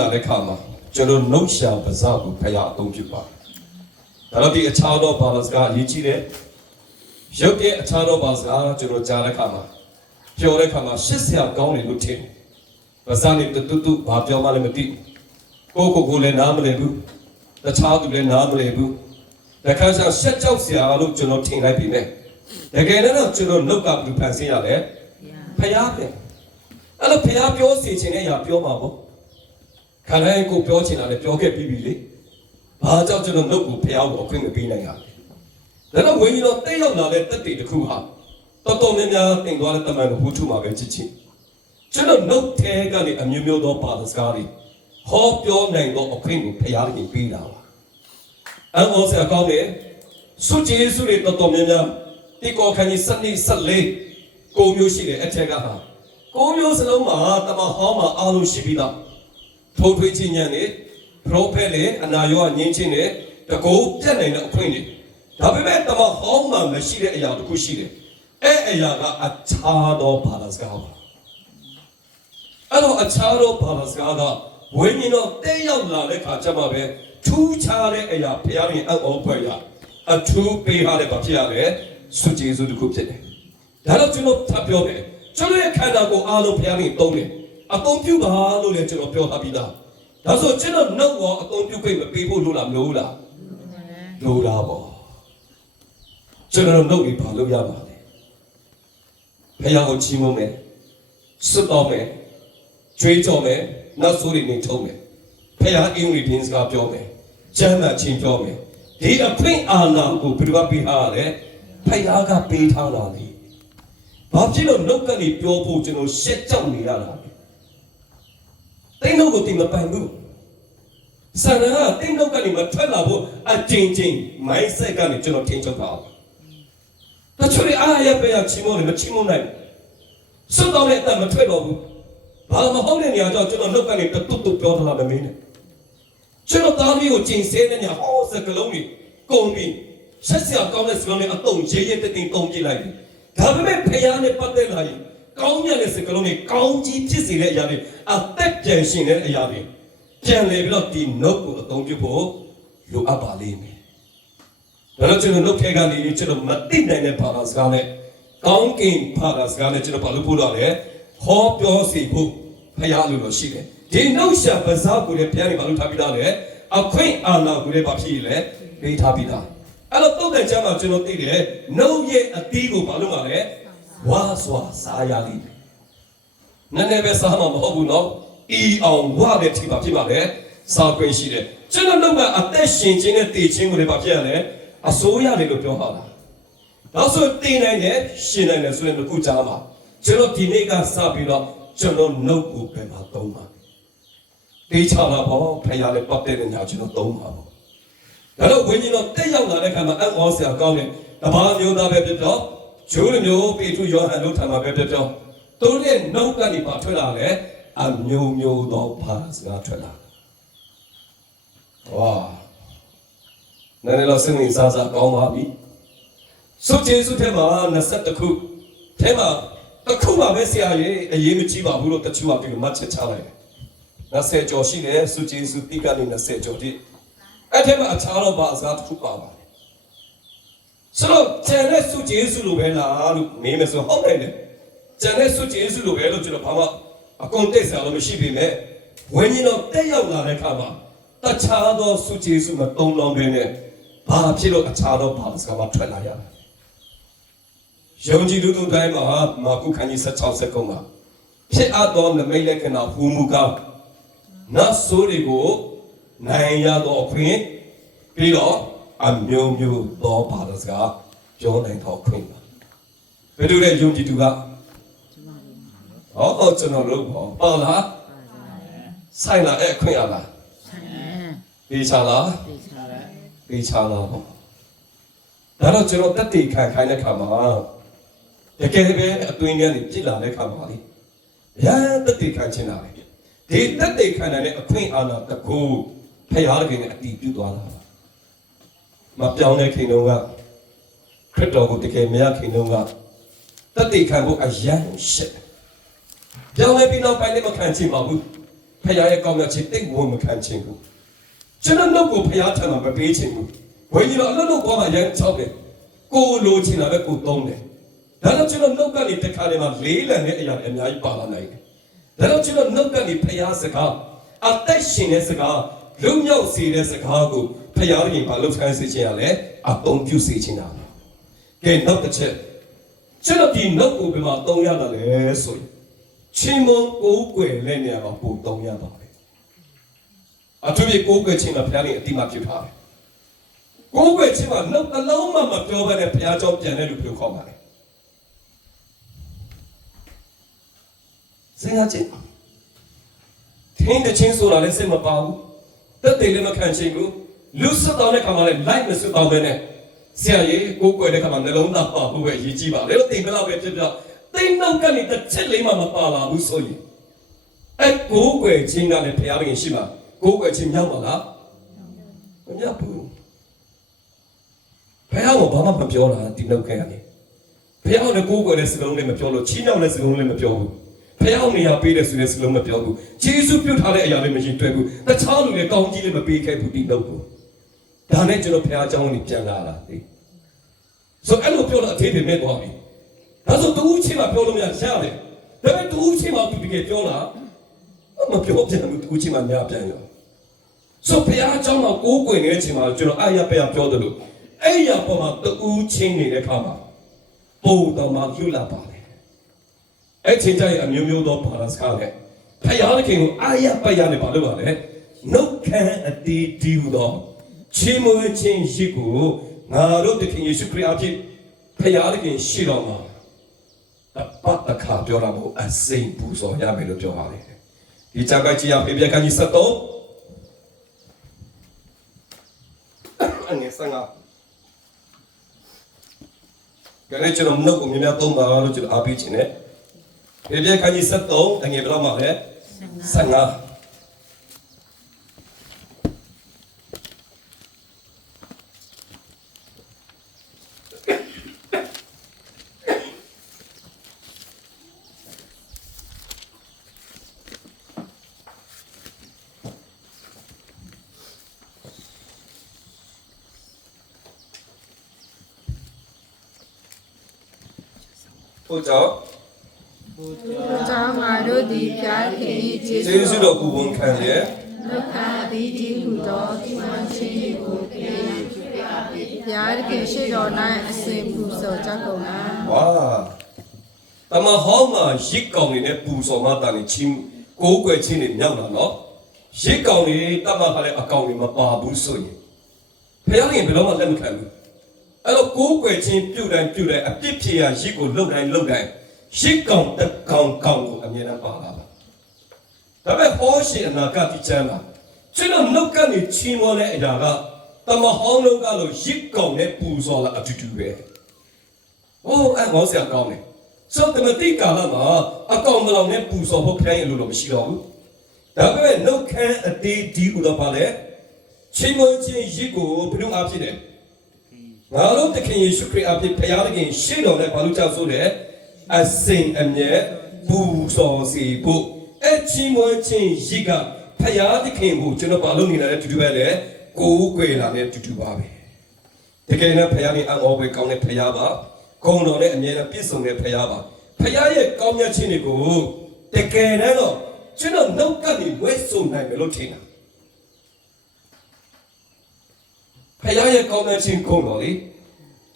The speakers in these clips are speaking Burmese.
လာတဲ့ခါမှာကျွန်တော်နှုတ်ရှာပါးစပ်ကိုဖျားအသုံးပြုပါတယ်ဒါတော့ဒီအခြားသောဘာသာစကားအရေးကြီးတယ်ရုပ်ရဲ့အခြားသောဘာသာစကားကျွန်တော်ကြားတဲ့ခါမှာပြောတဲ့ခါမှာရှစ်ဆရာကောင်းတယ်လို့ထင်တယ်ပါးစပ်နဲ့တူဘာပြောမှလည်းမသိကိုလည်းနားမလည်ဘူးတခြားသူလည်းနားမလည်ဘူးတခါကျရှက်ကြောက်ဆရာလို့ကျွန်တော်ထင်လိုက်ပြီနဲ့တကယ်တော့ကျွန်တော်နှုတ်ကဘယ်လိုဖန်ဆင်းရလဲဖျားပဲအဲ့လိုဖျားပြောစီခြင်းနဲ့ရပြောမှာပေါ့ခါတိုင်းကိုပြောချင်တာလည်းပြောခဲ့ပြီးပြီလေဘာကြောင့်ကျွန်တော်နှုတ်ကိုဖျားကိုအခွင့်မပေးနိုင်ရလဲဒါတော့ဝိညာဉ်တော်တိတ်ရောက်လာတဲ့တက်တေတစ်ခုဟာတော်တော်များများတင်သွားတဲ့တမန်တော်ဘုထုမှာပဲချစ်ချင်းကျွန်တော်နှုတ်ထဲကနေအမျိုးမျိုးသောဘာသာစကားတွေဟောပြောနိုင်သောအခွင့်ကိုဖျားခင်ပေးတာပါအဲ့ဟောဆရာကောင်းတယ်စုကျေးစုတွေတော်တော်များများဒီကောခန်းကြီး14ကိုမျိုးရှိတယ်အထက်ကဟာကိုမျိုးစလုံးမှာတမဟောမှာအားလုံးရှိပြီးသားထိုးထွေးခြင်းညံ့နေပရိုဖက်လေအနာရောငင်းခြင်းနဲ့တကူပြတ်နိုင်တဲ့အခွင့်တွေဒါပေမဲ့တမဟောင်းမှာမရှိတဲ့အရာတစ်ခုရှိတယ်အဲ့အရာကအခြားသောဘာသာစကားပါအဲ့တော့အခြားသောဘာသာစကားကဝိညာဉ်တော်တဲရောက်လာတဲ့ခါကျမှပဲထူးခြားတဲ့အရာဘုရားရှင်အောက်ဖွယ်ရအထူးပေးထားတဲ့ဘာဖြစ်ရလဲစုကျေးဇူးတစ်ခုဖြစ်တယ်ဒါတော့ကျွန်တော်ထပ်ပြောမယ်ကျွန်တော်ရဲ့ခန္ဓာကိုယ်အားလုံးဘုရားရှင်သုံးတယ်အသုံးပြုပါလို့လည်းကျွန်တော်ပြောထားပြီးသားဒါဆိုကျွန်တော်နှုတ်ရောအသုံးပြုခွင့်မပေးဖို့လို့လားမလို့လားလို့လားပေါ့ကျွန်တော်နှုတ်ပြီးဘာလို့ရပါလဲဘုရားကိုချီးမွမ်းမယ်စွတ်တော်မယ်ကြွေးကြော်မယ်နောက်ဆိုးတွေနေထုံးမယ်ဘုရားအင်းဝီတင်းစကားပြောမယ်ကျမ်းစာချင်းပြောမယ်ဒီအခွင့်အာဏာကိုဘယ်သူကပေးထားရလဲဘုရားကပေးထားတာလေဘာဖြစ်လို့နှုတ်ကနေပြောဖို့ကျွန်တော်ရှက်ကြောက်နေရတာတိတ်နှုတ်ကိုတင်မပိုင်ဘူးဆန္ဒကတိတ်နှုတ်ကနေမထွက်လာဖို့အချင်းချင်းမိုင်းဆက်ကနေကျွန်တော်ထင်ချုပ်ပါအောင်တချို့အားရပဲချီးမွမ်းတယ်မချီးမွမ်းနိုင်စွတ်တော်တဲ့အတမထွက်တော့ဘူးဘာမှမဟုတ်တဲ့နေရာကြောင့်ကျွန်တော်နှုတ်ကနေတူတူပြောထားတာမမင်းနဲ့ကျွန်တော်သားလေးကိုကျင်ဆဲတဲ့နေရာဟောစကလုံးကြီးကုန်ပြီးဆက်စရာကောင်းတဲ့စကလုံးတွေအတုံရေးရဲတဲ့တင်ကုန်ကြည့်လိုက်တယ်ဒါပေမဲ့ဖယားနဲ့ပတ်သက်လာရင်ကောင်းမြတ်တဲ့စကလုံးတွေကောင်းကြီးဖြစ်စေတဲ့အရာတွေအသက်ပြန်ရှင်တဲ့အရာတွေပြန်လေပြီးတော့ဒီနှုတ်ကိုအသုံးပြုဖို့လိုအပ်ပါလိမ့်မယ်ဒါတော့ကျွန်တော်နှုတ်ထဲကနေကျွန်တော်မသိနိုင်တဲ့ဘာသာစကားနဲ့ကောင်းကင်ဘာသာစကားနဲ့ကျွန်တော်ဘာလို့ပို့တော့လဲဟောပြောစီဖို့ဖယားလိုတော့ရှိတယ်ဒီနှုတ်ရှာပါးစပ်ကိုလည်းဖယားတွေဘာလို့ထားပြီးသားလဲအခွင့်အာဏာကိုလည်းဘာဖြစ်လဲပေးထားပြီးသားအဲ့တော့တုတ်တဲ့ကျမ်းမှာကျွန်တော်သိတယ်နှုတ်ရဲ့အသီးကိုဘာလို့မှလဲဝါစွာစားရလိမ့်မယ်နည်းနည်းပဲစားမှာမဟုတ်ဘူးနော်အီအောင်ဝါတဲ့ထိပါဖြစ်ပါလေစားခွင့်ရှိတယ်ကျွန်တော်နှုတ်ကအသက်ရှင်ခြင်းနဲ့တည်ခြင်းကိုလည်းဘာဖြစ်ရလဲအစိုးရတယ်လို့ပြောပါလားနောက်ဆိုတည်နိုင်တယ်ရှင်နိုင်တယ်ဆိုရင်အခုကြားပါကျွန်တော်ဒီနေ့ကစပြီးတော့ကျွန်တော်နှုတ်ကိုပဲမှာသုံးပါတေးချလာပေါ့ဖယားလည်းပတ်တဲ့ညာကျွန်တော်သုံးပါပေါ့ဒါတော့ဝိညာဉ်တော်တက်ရောက်လာတဲ့ခါမှာအံ့ဩစရာကောင်းတယ်တပါးမျိုးသားပဲဖြစ်တော့ဂျိုးမျိုးပေထူယောဟန်တို့ထံမှာပဲဖြစ်တော့သူတို့ရဲ့နှုတ်ကနေပါထွက်လာလေအမျိုးမျိုးသောဘာသာစကားထွက်လာဝါနည်းနည်းတော့စဉ်းစားစားကောင်းပါပြီစုကျေစုထဲမှာ20ခုထဲမှာတစ်ခုမှပဲဆရာကြီးအရေးမကြီးပါဘူးလို့တချို့ကပြောမှတ်ချက်ချလိုက်တယ်20ကျော်ရှိတယ်စုကျေစုတိကနေ20ကျော်တိအဲ့ထဲမှာအခြားတော့ဘာအစားတစ်ခုပါပါတယ်ဆိုတော့ကျန်တဲ့စုကျေစုလိုပဲလားလို့မေးမယ်ဆိုဟုတ်တယ်လေကျန်တဲ့စုကျေစုလိုပဲလို့ကျွန်တော်ဘာမှအကုန်တိတ်ဆရာလို့မရှိပေမဲ့ဝိညာဉ်တော်တက်ရောက်လာတဲ့အခါမှာတခြားသောစုကျေစုမတုံးလုံးတွေနဲ့ဘာဖြစ်လို့အခြားသောဘာစကားမှထွက်လာရလဲယုံကြည်သူတို့တိုင်းမှာမာကုခန်းကြီး16စက္ကုံမှာဖြစ်အပ်သောနမိတ်လက္ခဏာဟူမူကားနတ်ဆိုးတွေကိုနိုင်ရသောအခွင့်ပြီးတော့အမျိုးမျိုးသောဘာသာစကားပြောနိုင်သောအခွင့်ပါဘယ်လိုလဲယုံကြည်သူကကျွန်တော်တို့ပေါ့လားဆိုင်လာအဲ့အခွင့်ရလားပေးချလားပေးချလားပေါ့ဒါတော့ကျွန်တော်တက်တည်ခံခိုင်းတဲ့ခါမှာတကယ်ပဲအတွင်းထဲနေပြစ်လာတဲ့ခါမှာလေရတက်တည်ခံချင်တာလေဒီတက်တည်ခံတဲ့အခွင့်အာဏာတကူဖယားတကယ်နဲ့အတီးပြုသွားတာမပြောင်းတဲ့ခင်တုန်းကခရစ်တော်ကိုတကယ်မရခင်တုန်းကတက်တည်ခံဖို့အရန်ရှက်ပြောင်းလဲပြီးတော့ပိုင်းလည်းမခံချင်ပါဘူး ဖခင်ရဲ့ကောင်းမြတ်ခြင်းတိတ်ဝမခံခြင်းဘူးကျွန်တော်နှုတ်ကိုဖခင်ထံမှာမပေးခြင်းဘူးဝိညာဉ်တော်အလုံးလုံးပေါ်မှာရမ်းချောက်တယ်ကိုလိုချင်တာပဲကိုသုံးတယ်ဒါတော့ကျွန်တော်နှုတ်ကနေတစ်ခါတည်းမှာလေးလံတဲ့အရာတွေအများကြီးပါလာနိုင်တယ်ဒါတော့ကျွန်တော်နှုတ်ကနေဖခင်စကားအသက်ရှင်တဲ့စကားလုံမြောက်စေတဲ့စကားကိုဖခင်ရင်ပါလှုပ်ရှားစေခြင်းရလဲအသုံးပြုစေခြင်းတာကဲနောက်တစ်ချက်ကျွန်တော်ဒီနှုတ်ကိုဘယ်မှာသုံးရတာလဲဆိုရင်ချင်းမကိုးကွယ်တဲ့နေရာမှာပို့သုံးရပါပဲအထူးဖြင့်ကိုးကွယ်ခြင်းမှာဘုရားရှင်အတိမဖြစ်ထားတယ်ကိုးကွယ်ခြင်းမှာနှုတ်တစ်လုံးမှမပြောဘဲနဲ့ဘုရားကြောင့်ပြန်တဲ့လူပြောခေါ်ပါလေစဉ်းစားကြည့်ထင်းတဲ့ချင်းဆိုတာလည်းစိတ်မပါဘူးတက်တယ်လည်းမခံချင်ဘူးလူစတော်တဲ့ခါမှာလည်းလိုက်မစတော်ပဲနဲ့ဆရာကြီးကိုးကွယ်တဲ့ခါမှာနှလုံးသားပါဖို့ပဲရည်ကြီးပါလေတော့တင်ဘလောက်ပဲဖြစ်ဖြစ်တိတ်နှုတ်ကနေတစ်ချက်လေးမှမပါလာဘူးဆိုရင်ကိုးကွယ်ခြင်းကလည်းဘုရားရှင်ရှိမှာကိုးကွယ်ခြင်းမြောက်ပါလားမမြောက်ဘူးဘုရားကဘာမှမပြောတာဒီနှုတ်ခဲကနေဘုရားကလည်းကိုးကွယ်တဲ့စကားလုံးလည်းမပြောလို့ချီးမြှောက်တဲ့စကားလုံးလည်းမပြောဘူးဘုရားနေရာပေးတဲ့ဆိုတဲ့စကားလုံးမပြောဘူးဂျေစုပြုထားတဲ့အရာလည်းမရှိတွေ့ဘူးတခြားလူတွေကောင်းကြီးလည်းမပေးခဲ့ဘူးဒီနှုတ်ကိုဒါနဲ့ကျွန်တော်ဘုရားအကြောင်းကိုပြန်လာတာလေဆိုအဲ့လိုပြောတော့အသေးသေးမဲ့သွားပြီဒါဆိုတူးချင်းမှာပြောလို့မရရှားတယ်ဒါပေမဲ့တူးချင်းမှာသူတကယ်ပြောလားမပြောပြန်ဘူးတူးချင်းမှာများပြန်ရောဆိုဘုရားအကြောင်းကိုကိုးကွယ်နေတဲ့အချိန်မှာကျွန်တော်အာရပရပြောတယ်လို့အဲ့ရပေါ်မှာတူးချင်းနေတဲ့ခါမှာပုံတော်မှာလှလာပါတယ်အဲ့ချိန်ကျရင်အမျိုးမျိုးသောဘာသာစကားနဲ့ဘုရားခင်ကိုအာရပရနဲ့ဘာလို့ပါလဲနှုတ်ခမ်းအတီးတီးဟူသောချင်းမွေးချင်းရှိကိုငါတို့တခင်ယေရှုခရစ်အဖြစ်ဘုရားခင်ရှိတော်မှာပတ်တခါပြောတာမို့အစိမ့်ပူဇော်ရမယ်လို့ပြောပါတယ်ဒီချက်ကကြီးရဖေပြခန်းကြီး73အနေစငါကြရကျွန်တော်နှုတ်ကိုမြင်များသုံးပါလို့ကျွန်တော်အားပေးခြင်းနဲ့ဖေပြခန်းကြီး73အငယ်ဘယ်တော့မှလဲ15ဘုရားငါတို့သည်ဖျားခင်၏ကျေး ကျေးဇူးတော်ကိုဝန်ခံရဲ့ နှုတ်ခမ်းအသီးသီးဟူသောဒီမှချင်းကိုပြေဖျားခင်ရှိတော်၌အစဉ်ပူဇော်ကြကုန်လား ဝါတမဟောင်းမှာရစ်ကောင်နေနဲ့ပူဇော်မတာနေချင်းကိုးကွယ်ချင်းနေမြောက်လာနော်ရစ်ကောင်နေတမခါလည်းအကောင်နေမပါဘူးဆိုရင်ဘုရားခင်ဘယ်တော့မှလက်မခံဘူးအဲ့တော့ကိုးကွယ်ချင်းပြုတိုင်းအပြစ်ဖြစ်ရာရစ်ကိုလှုပ်တိုင်းရစ်ကောင်တကောင်ကိုအမြဲတမ်းပါလာပါဒါပေမဲ့ဟောရှင်အနာဂတ်ဒီချမ်းလာကျွန်တော်နှုတ်ကနေချင်းမောတဲ့အရာကတမဟောင်းလုံးကလို့ရစ်ကောင်နဲ့ပူဇော်လာအတူတူပဲဟိုအဲ့မောဆရာကောင်းတယ်ဆိုတော့တမတိကာလမှာအကောင်တော်နဲ့ပူဇော်ဖို့ခိုင်းရလို့မရှိတော့ဘူးဒါပေမဲ့နှုတ်ခမ်းအတေးဒီဥတော်ပါလေချင်းမောချင်းရစ်ကိုဘယ်လိုအားဖြစ်လဲငါတို့တခင်ယေရှုခရစ်အဖြစ်ဖခင်ခင်ရှေ့တော်နဲ့ဘာလို့ကြောက်ဆိုတဲ့အစဉ်အမြဲပူဇော်စီဖို့အချင်းမချင်းရိကဖခင်သခင်ကိုကျွန်တော်ဘာလို့နေလာတဲ့တူတူပဲလေကိုးကွယ်လာတဲ့တူတူပါပဲတကယ်နဲ့ဖခင်အံ့ဩဖွယ်ကောင်းတဲ့ဖခင်ပါဂုဏ်တော်နဲ့အမြဲတမ်းပြည့်စုံတဲ့ဖခင်ပါဖခင်ရဲ့ကောင်းမြတ်ခြင်းတွေကိုတကယ်နဲ့တော့ကျွန်တော်နှုတ်ကနေဝဲဆုံနိုင်မယ်လို့ထင်တာဖခင်ရဲ့ကောင်းမြတ်ခြင်းဂုဏ်တော်လေ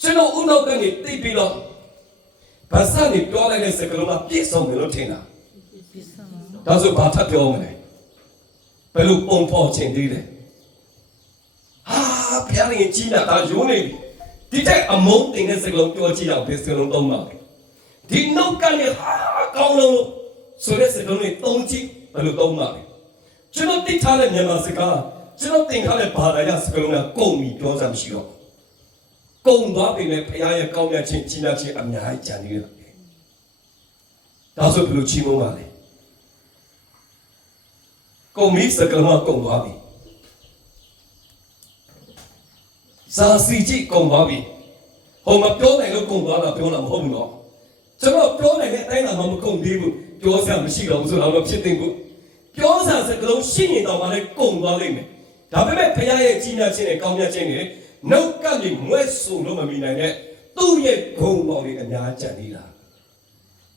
ကျွန်တော်ဦးနောက်ကနေသိပြီးတော့ဘာသာနေပြောလိုက်တဲ့စကားလုံးကပြည့်စုံတယ်လို့ထင်တာဒါဆိုဘာထပ်ပြောမလဲဘယ်လိုပုံဖော်ခြင်းသေးလဲဟာဖျားရင်ကြီးတာဒါယုံနေပြီဒီတဲ့အမုန်းတင်တဲ့စကားလုံးပြောကြည့်အောင်ဘယ်စကားလုံးသုံးပါလဲဒီနှုတ်ကနေဟာကောင်းလို့ဆိုတဲ့စကားလုံးတွေသုံးကြည့်ဘယ်လိုသုံးပါလဲကျွန်တော်သိထားတဲ့မြန်မာစကားကျွန်တော်သင်ထားတဲ့ဘာသာရစကားလုံးကကုန်ပြီပြောစမ်းမရှိတော့ကုန်သွားပြီလေဖခင်ရဲ့ကောင်းမြတ်ခြင်းကြီးမြတ်ခြင်းအများကြီးကြံနေတယ်ဒါဆိုဘယ်လိုချီးမွမ်းပါလဲကုန်ပြီစကားလုံးကကုန်သွားပြီစာစီကြည့်ကုန်သွားပြီဟိုမပြောနိုင်လို့ကုန်သွားတာပြောတာမဟုတ်ဘူးနော်ကျွန်တော်ပြောနိုင်တဲ့အတိုင်းသာမကုန်သေးဘူးပြောစရာမရှိတော့ဘူးဆိုတော့ဖြစ်တင်ဘူး ပြောစာစကလုံးရှင်းရင်တော့မှလည်းကုန်သွားလိမ့်မယ်ဒါပေမဲ့ဖခင်ရဲ့ကြီးမြတ်ခြင်းနဲ့ကောင်းမြတ်ခြင်းနဲ့နှုတ်ကနေမွဲဆိုလို့မမီနိုင်တဲ့သူ့ရဲ့ဂုဏ်ပေါင်းတွေအများကြံနေတာ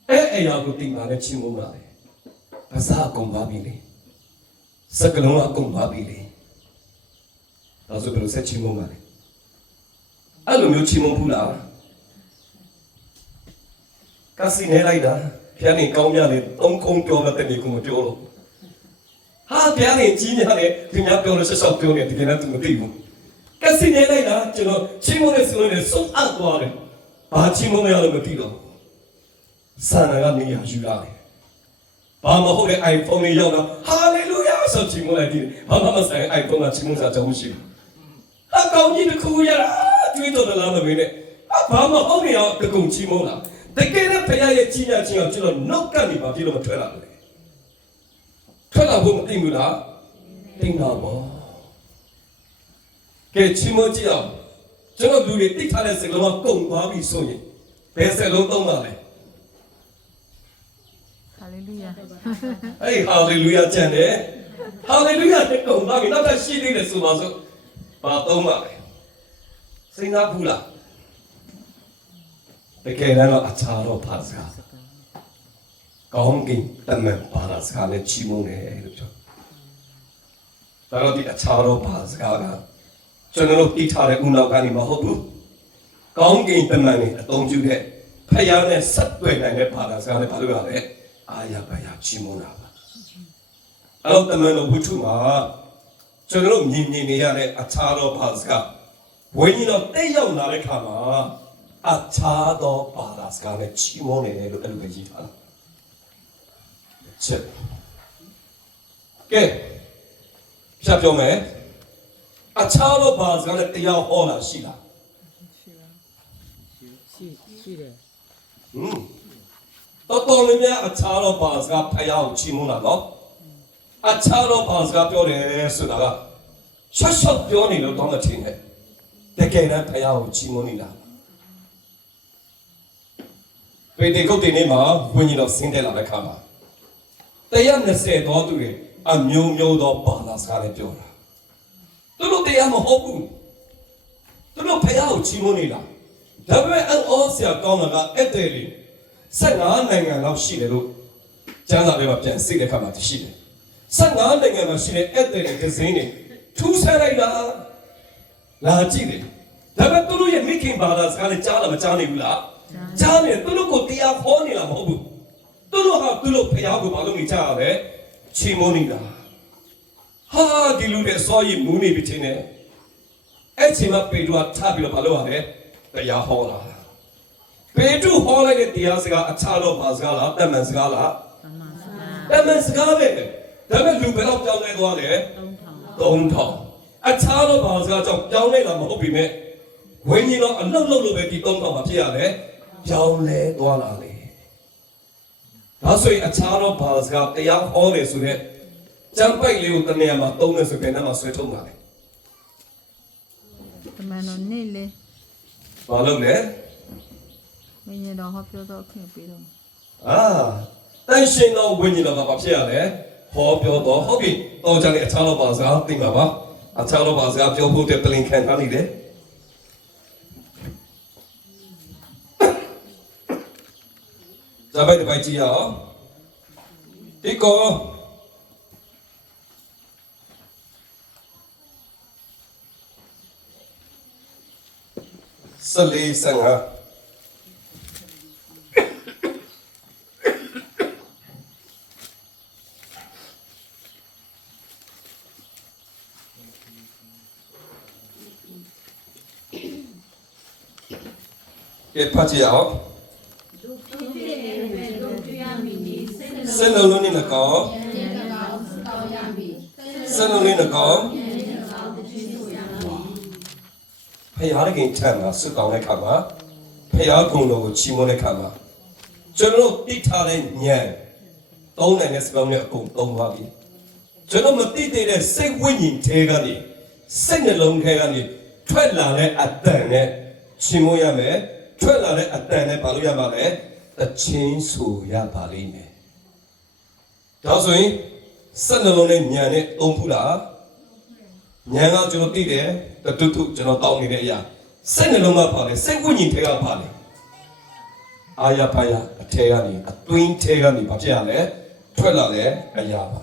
အဲ့အရာကိုတင်ပါနဲ့ချင်းမုန်းလာတယ်အစားအကုန်ပါပြီလေစကလုံးအကုန်ပါပြီလေဒါဆိုဘယ်လိုဆက်ချင်းမုန်းပါလဲအဲ့လိုမျိုးချင်းမုန်းဘူးလားကစီနေလိုက်တာဖျားနေကောင်းမြတ်နေသုံးခုံးပြောတဲ့နေကိုမပြောလို့ဟာဖျားနေကြီးမြတ်နေသူများပြောလို့ဆက်ဆောက်ပြောနေတကယ်တော့သူမသိဘူးကစီနေလိုက်တာကျွန်တော်ချင်းမုန်းနေဆိုလို့စုံအပ်သွားတယ်ဘာချင်းမုန်းရလို့မသိတော့ဆန္ဒကနေရယူရတယ်ဘာမဟုတ်တဲ့ iPhone လေးရောက်တော့ဟာလေလုယာဆိုချင်းမုန်းလိုက်တယ်ဘာမှမဆိုင် iPhone ကချင်းမုန်းစားကြောင်းမရှိဘူးအကောင်ကြီးတစ်ခုရတွေးတော့လားမမေးနဲ့ဘာမဟုတ်နေအောင်တကုံချင်းမုန်းလားတကယ်တော့ဖခင်ရဲ့ကြီးညာချင်းကိုကျွန်တော်နှုတ်ကနေပါပြလို့မထွက်လာဘူးထွက်လာဖို့မသိဘူးလားသိတော့ဘောကဲချင်းမကြည့်အောင်ကျွန်တော်လူတွေတိတ်ထားတဲ့စကလုံးကကုန်သွားပြီဆိုရင်ဘယ်စကလုံးသုံးပါလဲ ဟာလေလုယာ အေးဟာလေလုယာကျန်တယ်ဟာလေလုယာတဲ့ကုန်သွားပြီနောက်ထပ်ရှိသေးတယ်ဆိုပါစို့ဘာသုံးပါလဲစဉ်းစားဘူးလားတကယ်တော့အခြားတော့ပါစကားကောင်းကင်တမန်ပါစကားနဲ့ချီးမွမ်းတယ်လို့ပြောဒါတော့ဒီအခြားတော့ပါစကားကကျွန်တော်တို့တိထားတဲ့ဥနောက်ကနေမဟုတ်ဘူးကောင်းကင်တမန်နဲ့အသုံးပြုတဲ့ဖယားနဲ့ဆက်သွယ်နိုင်တဲ့ဘာသာစကားနဲ့ဘာလို့ရလဲအာရပါရချီးမွမ်းတာပါအဲ့တော့တမန်တော်ဝိထုမှာကျွန်တော်တို့မြင်နေရတဲ့အခြားတော့ဘာစကားဝိညာဉ်တော်တိတ်ရောက်လာတဲ့ခါမှာအခြားသောဘာသာစကားနဲ့ချီးမွမ်းနေတယ်လို့အဲ့လိုပဲရေးထားတာချက်ကဲဖြတ်ပြောမယ်အခြားသောဘာသာစကားနဲ့တရားဟောတာရှိလားရှိတယ်တော်များများအခြားသောဘာသာစကားဖယားကိုချီးမွမ်းတာနော်အခြားသောဘာသာစကားပြောတယ်ဆိုတာကရှော့ပြောနေလို့တော့မထင်နဲ့တကယ်တမ်းဖယားကိုချီးမွမ်းနေတာပေတေကုတ်တင်နေမှာဝိညာဉ်တော်ဆင်းသက်လာတဲ့ခါမှာ120သောသူတွေအမျိုးမျိုးသောဘာသာစကားနဲ့ပြောတာသူတို့တရားမဟုတ်ဘူးသူတို့ဖယားကိုချီးမွမ်းနေတာဒါပေမဲ့အော်ဆရာကောင်းတာကအဲ့တဲ့လေ15နိုင်ငံလောက်ရှိတယ်လို့ကျမ်းစာထဲမှာပြန်စိတ်တဲ့ခါမှာရှိတယ်15နိုင်ငံမှာရှိတဲ့အဲ့တဲ့လေဒဇင်းတွေထူးဆန်းလိုက်တာလာကြည့်တယ်ဒါပေမဲ့သူတို့ရဲ့မိခင်ဘာသာစကားနဲ့ကြားလားမကြားနိုင်ဘူးလားကြားနေသူတို့ကိုတရားဟောနေတာမဟုတ်ဘူးသူတို့ဟာသူတို့ဖယားကိုဘာလို့နေကြရလဲချီးမွမ်းနေတာဟာဒီလူတွေစောရည်မူးနေပြီချင်းနဲ့အဲ့ချိန်မှာပေတရုကထပြီးတော့ဘာလုပ်ရလဲတရားဟောတာပေတရုဟောလိုက်တဲ့တရားစကားအခြားတော့ဘာစကားလားတမန်စကားလားတမန်စကားပဲဒါပေမဲ့လူဘယ်တော့ပြောင်းလဲသွားလဲ3000အခြားတော့ဘာစကားကြောင့်ပြောင်းလဲလာမဟုတ်ပြီမဲ့ဝိညာဉ်တော်အလုံးလုံးလို့ပဲဒီ3000မှာဖြစ်ရလဲပြောင်းလဲသွားလာလေဒါဆိုရင်အခြားတော့ဘာစကားတရားဟောတယ်ဆိုတဲ့ကျမ်းပိုက်လေးကိုတနေရာမှာသုံးနေဆိုပြန်တော့ဆွဲထုတ်ပါလေတမန်တော်နေ့လေ ဘာလို့လဲ ဝိညာဉ်တော်ဟောပြောတော့ခင်ပြီးတော့ တန်ရှင်သောဝိညာဉ်တော်ကဘာဖြစ်ရလဲဟောပြောတော့ဟုတ်ပြီတော့ကြတဲ့အခြားတော့ဘာစကားသိမှာပါအခြားတော့ဘာစကားပြောဖို့တဲ့ပလင်ခံထားနေတယ်ဇာပိုက်တစ်ပိုက်ကြည့်ရအောင်ဒီကောစလေးစငါကဲဖတ်ကြည့်အောင်စနေလုံးနေကောစနေလုံးနေကောဖယားရခင်ထံမှာစွတ်ကောင်းတဲ့ခါမှာဖယားကုံတော်ကိုချီးမွမ်းတဲ့ခါမှာကျွန်တော်တိထားတဲ့ဉာဏ်သုံးနိုင်တဲ့စကားနဲ့အကုန်သုံးသွားပြီကျွန်တော်မတိတဲ့စိတ်ဝိညာဉ်ထဲကနေစိတ်နှလုံးထဲကနေထွက်လာတဲ့အတန်နဲ့ချီးမွမ်းရမယ်ထွက်လာတဲ့အတန်နဲ့ဘာလို့ရမှာလဲတချင်းဆိုရပါလိမ့်မယ်ဒါဆိုရင် ဆက်နှလုံးနဲ့ညံနဲ့သုံးဖူးလားညံကကျွန်တော်သိတယ်တူတူကျွန်တော်တောင်းနေတဲ့အရာစိတ်နှလုံးကပါလေစိတ်ဝိညာဉ်ထဲကပါလေအာရပါရအထဲကနေအတွင်းထဲကနေဘာဖြစ်ရလဲထွက်လာတဲ့အရာပါ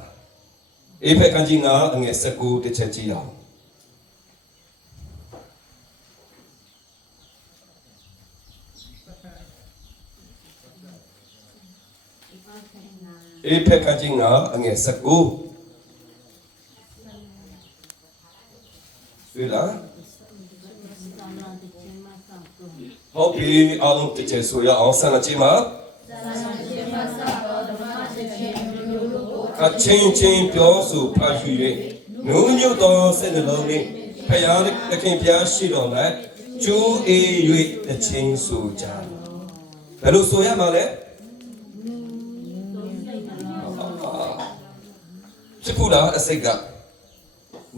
အေဖက်ကကြီးကအငယ်19တစ်ချက်ကြည့်အောင်အေဖက်ကကြီးကအငယ်19တွေ့လားဟုတ်ပြီအားလုံးတစ်ချက်ဆိုရအောင်ဆန္ဒကြည့်မှာအချင်းချင်းပြောဆိုဖတ်ယူ၍နုညွတ်သောစိတ်နှလုံးနှင့်ဖယားသခင်ဖျားရှိတော်၌ကျိုးအေး၍အချင်းဆိုကြဘယ်လိုဆိုရမှာလဲဖြစ်ဖို့လားအစိတ်က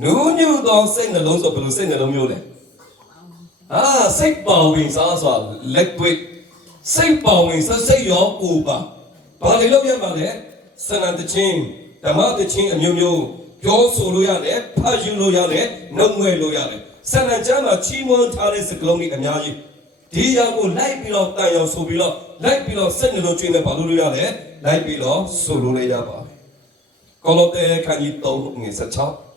နုညွတ်သောစိတ်နှလုံးဆိုဘယ်လိုစိတ်နှလုံးမျိုးလဲစိတ်ပေါဝင်စားဆိုတာလက်တွေ့စိတ်ပေါဝင်စားစိတ်ရောကိုယ်ပါဘာလို့လုပ်ရမှာလဲစနန်တချင်းဓမ္မတချင်းအမျိုးမျိုးပြောဆိုလို့ရတယ်ဖတ်ယူလို့ရတယ်နှုတ်ငွေလို့ရတယ်စနန်ကျမ်းမှာချီးမွမ်းထားတဲ့စကားလုံးတွေအများကြီးဒီအရာကိုလိုက်ပြီးတော့တန်ရောင်ဆိုပြီးတော့လိုက်ပြီးတော့စိတ်နှလုံးကျွေးနေပါလို့ရတယ်လိုက်ပြီးတော့ဆိုလို့လည်းရပါတယ်ကောလောသဲခန်းကြီး3ငွေ16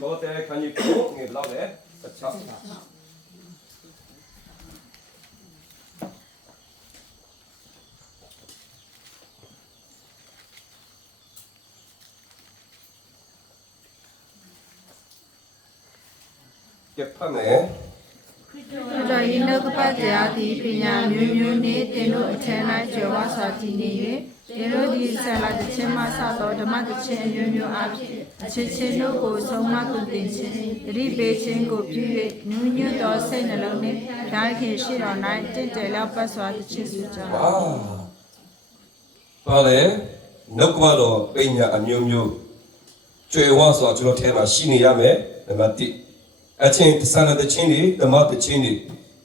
ဘောတဲ့ခန်းကြီးကိုငေဘလောက်လဲ16ကဲဖတ်မယ်တော်ဤနှုတ်ကပတ်တရားသည်ပညာမျိုးမျိုးနှင့်တင်တို့အထက်၌ကျော်ဝါစွာတည်နေ၍တင်တို့သည်ဆက်လာတဲ့ချင်းမှစသောဓမ္မတခြင်းအမျိုးမျိုးအဖြစ်အချင်းချင်းတို့ကိုဆုံးမသွန်သင်ခြင်းတတိပေးခြင်းကိုပြု၍နူးညွတ်သောစိတ်နှလုံးနှင့်ဓာတ်ခင်ရှိတော်၌တင့်တယ်လောက်ပတ်စွာတခြင်းစုကြပါလေနှုတ်ကပတ်တော်ပညာအမျိုးမျိုးကျွေဝါစွာကျွန်တော်ထဲမှာရှိနေရမယ်နံပါတ်1အချင်းသစနတချင်းတွေဓမ္မတချင်းတွေ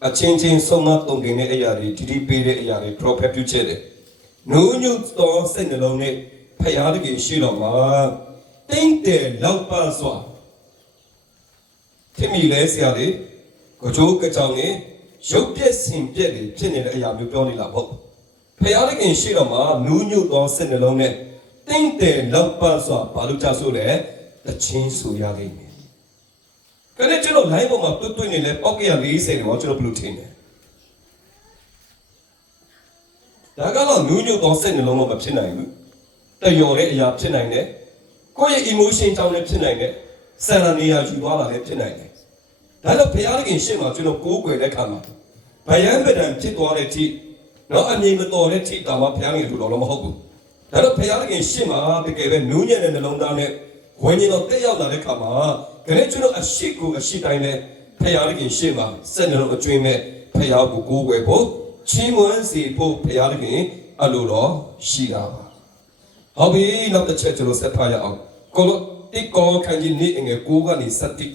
အချင်းချင်းဆုံးမတုံတင်တဲ့အရာတွေတတိပေးတဲ့အရာတွေ prophet ပြုချက်တယ်နူးညွတ်သောစိတ်နှလုံးနဲ့ဖယားတကယ်ရှိတော်မှာတင်းတယ်လောက်ပါစွာခင်မီလဲဆရာလေးကိုချိုးကြောင်နေရုပ်ပြက်စင်ပြက်တွေဖြစ်နေတဲ့အရာမျိုးပြောနေလားဟုတ်ဖယားတကယ်ရှိတော်မှာနူးညွတ်သောစိတ်နှလုံးနဲ့တင်းတယ်လောက်ပါစွာဘာလို့ကြဆိုလဲတချင်းဆိုရလိမ့်မယ်ကဲကျွန်တော် line ပေါ်မှာတွတ်နေလဲပေါက်ကရ40တော့ကျွန်တော်ဘယ်လိုထင်လဲဒါကတော့နူးညွတ်သောစိတ်နှလုံးတော့မဖြစ်နိုင်ဘူးတယော်တဲ့အရာဖြစ်နိုင်တယ်ကိုယ့်ရဲ့ emotion ကြောင့်လည်းဖြစ်နိုင်တယ်ဆန္ဒနေရာယူသွားတာလည်းဖြစ်နိုင်တယ်ဒါတော့ဘုရားသခင်ရှေ့မှာကျွန်တော်ကိုးကွယ်တဲ့ခါမှာဗယံပဒံဖြစ်သွားတဲ့အထိတော့အမြင်မတော်တဲ့အထိတောင်မှဘုရားသခင်လိုတော့မဟုတ်ဘူးဒါတော့ဘုရားသခင်ရှေ့မှာတကယ်ပဲနူးညံ့တဲ့နှလုံးသားနဲ့ဝိညာဉ်တော်တက်ရောက်လာတဲ့ခါမှာခဏကျွန်တော်အရှိကိုအရှိတိုင်းနဲ့ဖယားသခင်ရှေ့မှာစက်နှလုံးအကျွင်းမဲ့ဖယားကိုကိုးကွယ်ဖို့ချီးမွမ်းစေဖို့ဖယားသခင်အလိုတော်ရှိတာပါဟုတ်ပြီနောက်တစ်ချက်ကျွန်တော်ဆက်ဖတ်ရအောင်ကိုလိုတိကောခန်းကြီးနေငယ်ကိုကနေစတိ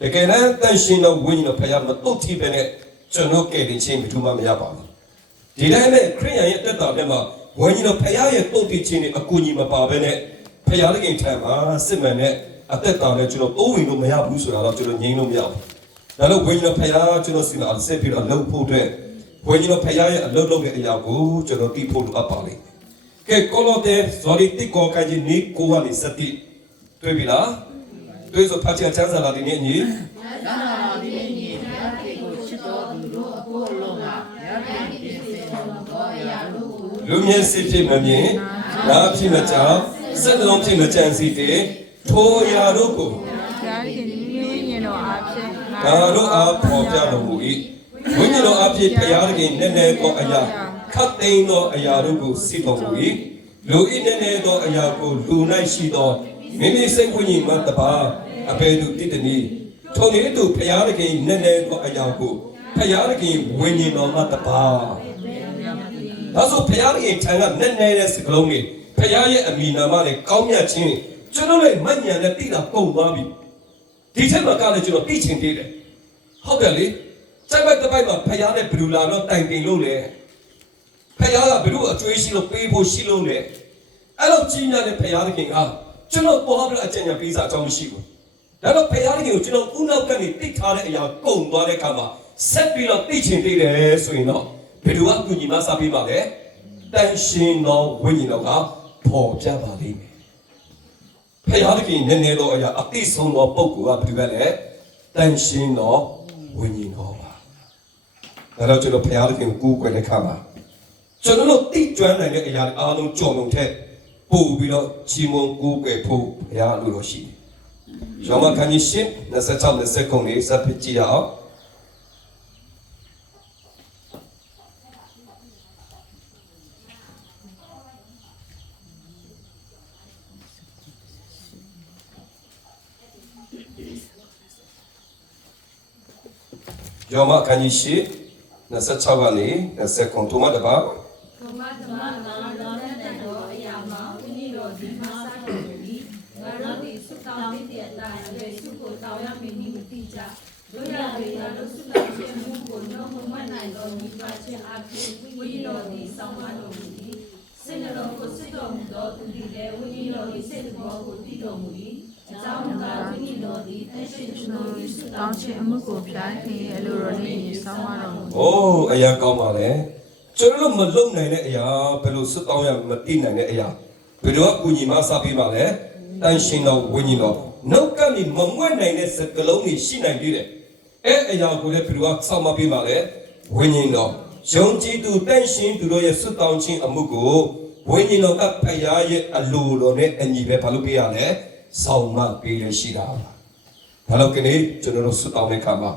တကယ်တမ်းတန်ရှင်တော်ဝိညာဉ်တော်ဖယားမတုတ်ထိပဲနဲ့ကျွန်တော်ကယ်တင်ခြင်းဘယ်သူမှမရပါဘူးဒီတိုင်းနဲ့ခရိယန်ရဲ့တက်တာထဲမှာဝိညာဉ်တော်ဖယားရဲ့တုတ်တိခြင်းနဲ့အကူအညီမပါဘဲနဲ့ဖယားတခင်ထံမှာစစ်မှန်တဲ့အသက်တာနဲ့ကျွန်တော်တိုးဝင်လို့မရဘူးဆိုတာတော့ကျွန်တော်ငြိမ်းလို့မရဘူးဒါလို့ဝိညာဉ်တော်ဖယားကျွန်တော်စီမအဆက်ပြီးတော့လှုပ်ဖို့အတွက်ဝိညာဉ်တော်ဖယားရဲ့အလုပ်လုပ်တဲ့အရာကိုကျွန်တော်သိဖို့လိုအပ်ပါလိမ့်ကဲကိုလိုတဲ့ဇော်ဒီတိကောကကြီးနေကိုကနေစတိတွေ့ပြီလားတွေ့ဆိုဖတ်ချင်ချမ်းသာလာဒီနေ့ညီလူမြင်စစ်ဖြစ်မမြင်နားဖြစ်မကြောက်စက်လုံးဖြစ်မကြံစီတဲ့ထိုရာတို့ကိုရားခင်ဝိညာဉ်တော်အားဖြင့်ဒါတို့အားပေါ်ပြတော်မူ၏ဝိညာဉ်တော်အားဖြင့်ဘုရားသခင်နည်းနည်းသောအရာခတ်သိမ်းသောအရာတို့ကိုစီတော်မူ၏လူ၏နည်းနည်းသောအရာကိုလူ၌ရှိသောမိမိစိတ်ဝိညာဉ်မှတပါအဘယ်သူတည်တည်း ထုံနေသူဖရာသခင်နည်းနည်းတော့အရာကိုဖရာသခင်ဝိညာဉ်တော်မှတပါဒါဆိုဖရာသခင်ထံကနည်းနည်းတဲ့စကလုံးတွေဖရာရဲ့အမိနာမနဲ့ကောင်းမြတ်ခြင်းကျွန်တော်လည်းမညံနဲ့တိတာပုံသွားပြီဒီထက်မှကလည်းကျွန်တော်သိချင်သေးတယ်ဟုတ်တယ်လေစက်ပိုက်တစ်ပိုက်မှာဖရာနဲ့ဘလူလာတော့တိုင်ပင်လို့လေဖရာကဘလူအကျွေးရှိလို့ပေးဖို့ရှိလို့လေအဲ့လိုကြီးများတဲ့ဖရာသခင်ကကျွန်တော်ပေါ်ပြီးအကျဉ်းညာပေးစာအကြောင်းမရှိဘူးဒါတော့ဖရာသခင်ကိုကျွန်တော်ဥနောက်ကနေတိတ်ထားတဲ့အရာကုန်သွားတဲ့အခါမှာဆက်ပြီးတော့သိချင်သေးတယ်ဆိုရင်တော့ဘယ်သူကကူညီမစားပေးပါလဲတန်ရှင်တော်ဝိညာဉ်တော်ကပေါ်ပြပါလိမ့်မယ်ဖရာသခင်နည်းနည်းတော့အရာအသိဆုံးသောပုဂ္ဂိုလ်ကဘယ်သူပဲလဲတန်ရှင်တော်ဝိညာဉ်တော်ပါဒါတော့ကျွန်တော်ဖရာသခင်ကိုကူးကွယ်တဲ့အခါမှာကျွန်တော်တို့သိကျွမ်းနိုင်တဲ့အရာအားလုံးကြော်လုံးထက်ပို့ပြီးတော့ချီးမွမ်းကူးကွယ်ဖို့ဘုရားလိုတော်ရှိတယ်။ယောမခန်းကြီးရှင်း26 29ခုလေးစပ်ကြည့်ရအောင်ယောမခန်းကြီးရှင်း26ကနေ29ခုထိုမှတပါထိုမှတပါလောတဲ့တော်အရာမှာဝိနည်းတော်ဒီမှာစတော်မူ၏ငါတို့ဒီစုတောင်းတဲ့အတိုင်းအတွေ့စုကိုတောင်းရမည်မသိကြတို့ရတွေရလို့စုတောင်းခြင်းမှုကိုနှုတ်မနိုင်တော်မူပါခြင်းအဖြစ်ဝိနည်းတော်ဒီဆောင်မတော်မူ၏စိတ်တော်ကိုစိတ်တော်မူသောသူသည်လည်းဝိနည်းတော်ဒီစိတ်တော်ကိုတည်တော်မူ၏အကြောင်းကဝိနည်းတော်ဒီအရှင်သူတို့၏စုတော တော င်း င်း ခြ ခြင်း င့် အမှုကိုဖျားခင်အလိုတော်နှင့်ဆောင်းမတော်မူ ။အိုးအရာကောင်းပါလေ။ကျွန်တော်တို့မလုံနိုင်တဲ့အရာဘယ်လိုစွတ်တောင်းရမသိနိုင်တဲ့အရာဘယ်တော့ကူညီမစားပေးပါလဲ။တန်ရှင်တော်ဝိညာဉ်တော်နှုတ်ကနေမမွဲ့နိုင်တဲ့စကလုံးတွေရှိနိုင်သေးတယ်။အဲ့အရာကိုလည်းဘယ်တော့ဆောက်မပေးပါလဲ။ဝိညာဉ်တော်ယုံကြည်သူတန်ရှင်သူတို့ရဲ့စွတ်တောင်းခြင်းအမှုကိုဝိညာဉ်တော်ကဖျားရဲ့အလိုတော်နဲ့အညီပဲဘာလို့ပေးရလဲ။ဆောင်းမပေးရရှိတာပါ။ဒါတော့ကနေကျွန်တော်တို့စွတ်တောင်းတဲ့အခါမှာ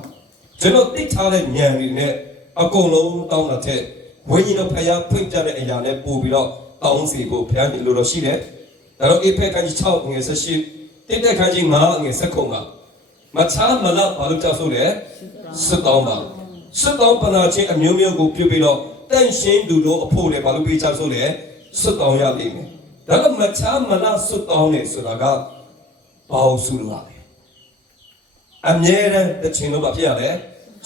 ကျွန်တော်သိထားတဲ့ဉာဏ်တွေနဲ့အကုန်လုံးတောင်းတာတဲ့ဝိညာဉ်တော်ဖျားဖွင့်ပြတဲ့အရာနဲ့ပို့ပြီးတော့တောင်းစီဖို့ဖျားညီလိုတော့ရှိတယ်။ဒါတော့အေဖက်ခန်းကြီး6ငွေ18တိတက်ခန်းကြီး9ငွေ19မှာမချားမလားဘာလို့ကြောက်ဆိုလဲစွတ်တောင်းပါစွတ်တောင်းပနာချင်းအမျိုးမျိုးကိုပြုပြီးတော့တန့်ရှင်းသူတို့အဖို့လည်းဘာလို့ပေးချဆိုလဲစွတ်တောင်းရလိမ့်မယ်။ဒါတော့မချားမလားစွတ်တောင်းနေဆိုတာကဘာလို့ဆိုလို့လဲအမြဲတမ်းတခြင်းလို့ဖြစ်ရတယ်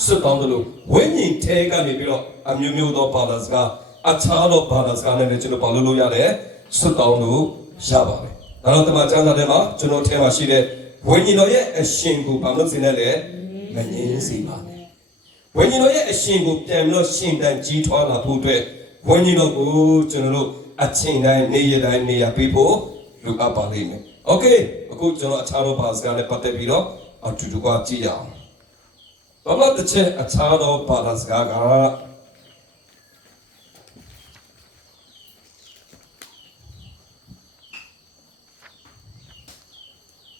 စွတ်တောင်းတယ်လို့ဝိညာဉ်ထဲကနေပြီးတော့အမျိုးမျိုးသောဘာသာစကားအခြားသောဘာသာစကားနဲ့လည်းကျွန်တော်ဘာလို့ရတယ်စွတ်တောင်းလို့ရပါတယ်ဒါတော့တမန်ကျမ်းစာထဲမှာကျွန်တော်ထဲမှာရှိတဲ့ဝိညာဉ်တော်ရဲ့အရှင်ကိုဘာလို့စင်လဲလဲမငြင်းစေပါနဲ့ဝိညာဉ်တော်ရဲ့အရှင်ကိုပြန်ပြီးတော့ရှင်တန်ကြီးထွားလာဖို့အတွက်ဝိညာဉ်တော်ကိုကျွန်တော်တို့အချိန်တိုင်းနေ့ရက်တိုင်းနေရာပေးဖို့လိုအပ်ပါလိမ့်မယ်โอเคအခုကျွန်တော်အခြားသောဘာသာစကားနဲ့ပတ်သက်ပြီးတော့အတူတူကကြည့်ရအောင်ဘာမှတစ်ချက်အခြားသောဘာသာစကားက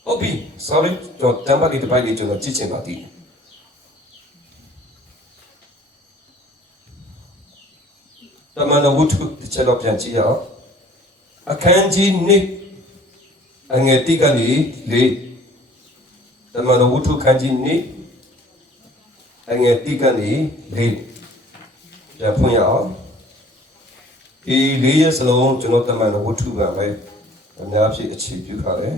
ဟုတ်ပြီ sorry ကျွန်တော်တမ်းပါတီတစ်ပိုက်လေးကျွန်တော်ကြည့်ချင်ပါသေးတယ်တမန်တော်ဝတ္ထုတစ်ချက်တော့ပြန်ကြည့်ရအောင်အခန်းကြီး1အငယ်1ကနေ4တမန်တော်ဝတ္ထုခန်းကြီး2အငယ်1ကနေ4ပြန်ဖွင့်ရအောင်ဒီ4ရက်စလုံးကျွန်တော်တမန်တော်ဝတ္ထုကပဲအများကြီးအခြေပြုထားတယ်